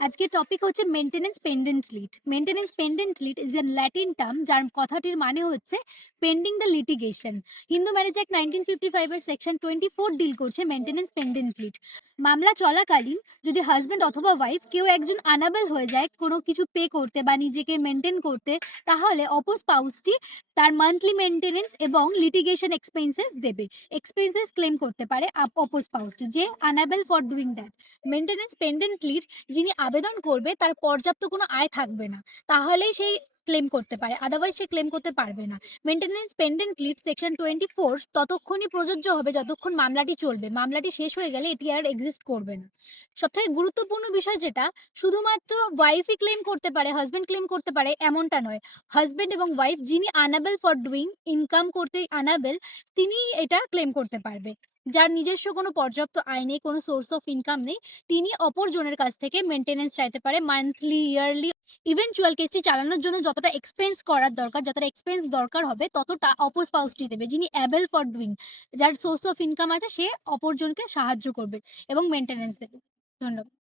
আজকের টপিক হচ্ছে maintenance pendant lead. Maintenance pendant lead is a Latin term যার কথাটির মানে হচ্ছে pending the litigation. Hindu marriage act 1955 এর সেকশন 24 ডিল করছে মেইনটেন্যান্স পেন্ডেন্ট লিড। মামলা চলাকালীন যদি হাজব্যান্ড অথবা ওয়াইফ কেউ একজন আনাবেল হয়ে যায় কোনো কিছু পে করতে বা নিজেকে মেনটেন করতে, তাহলে অপর স্পাউসটি তার মান্থলি মেইনটেন্যান্স এবং লিটিগেশন এক্সপেন্সেস দেবে। এক্সপেন্সেস ক্লেম করতে পারে অপর স্পাউসটি যে unable for doing that. Maintenance pendant lead যিনি আবেদন করবে তার পর্যাপ্ত কোনো আয় থাকবে না, তাহলেই সেই ক্লেম করতে পারে, আদারওয়াইজ সে ক্লেম করতে পারবে না। মেইনটেন্যান্স পেন্ডেন্ট লিড সেকশন 24 ততক্ষণই প্রযোজ্য হবে যতক্ষণ মামলাটি চলবে। মামলাটি শেষ হয়ে গেলে এটি আর এক্সিস্ট করবে না। সবথেকে গুরুত্বপূর্ণ বিষয় যেটা, শুধুমাত্র ওয়াইফই ক্লেম করতে পারে, হাজবেন্ড ক্লেম করতে পারে এমনটা নয়। হাজবেন্ড এবং ওয়াইফ যিনি আনাবেল ফর ডুইং, ইনকাম করতে আনাবেল, তিনি এটা ক্লেম করতে পারবে। যার নিজস্ব কোনো পর্যাপ্ত আয় নেই, কোনো সোর্স অফ ইনকাম নেই, তিনি অপরজনের কাছ থেকে মেইনটেন্যান্স চাইতে পারে মান্থলি, ইয়ারলি। ইভেনচুয়াল কেসটি চালানোর জন্য যতটা এক্সপেন্স করার দরকার, যতটা এক্সপেন্স দরকার হবে ততটা অপর স্পাউসটি দেবে, যিনি অ্যাবেল ফর ডুইং, যার সোর্স অফ ইনকাম আছে, সে অপরজনকে সাহায্য করবে এবং মেইনটেন্যান্স দেবে। ধন্যবাদ।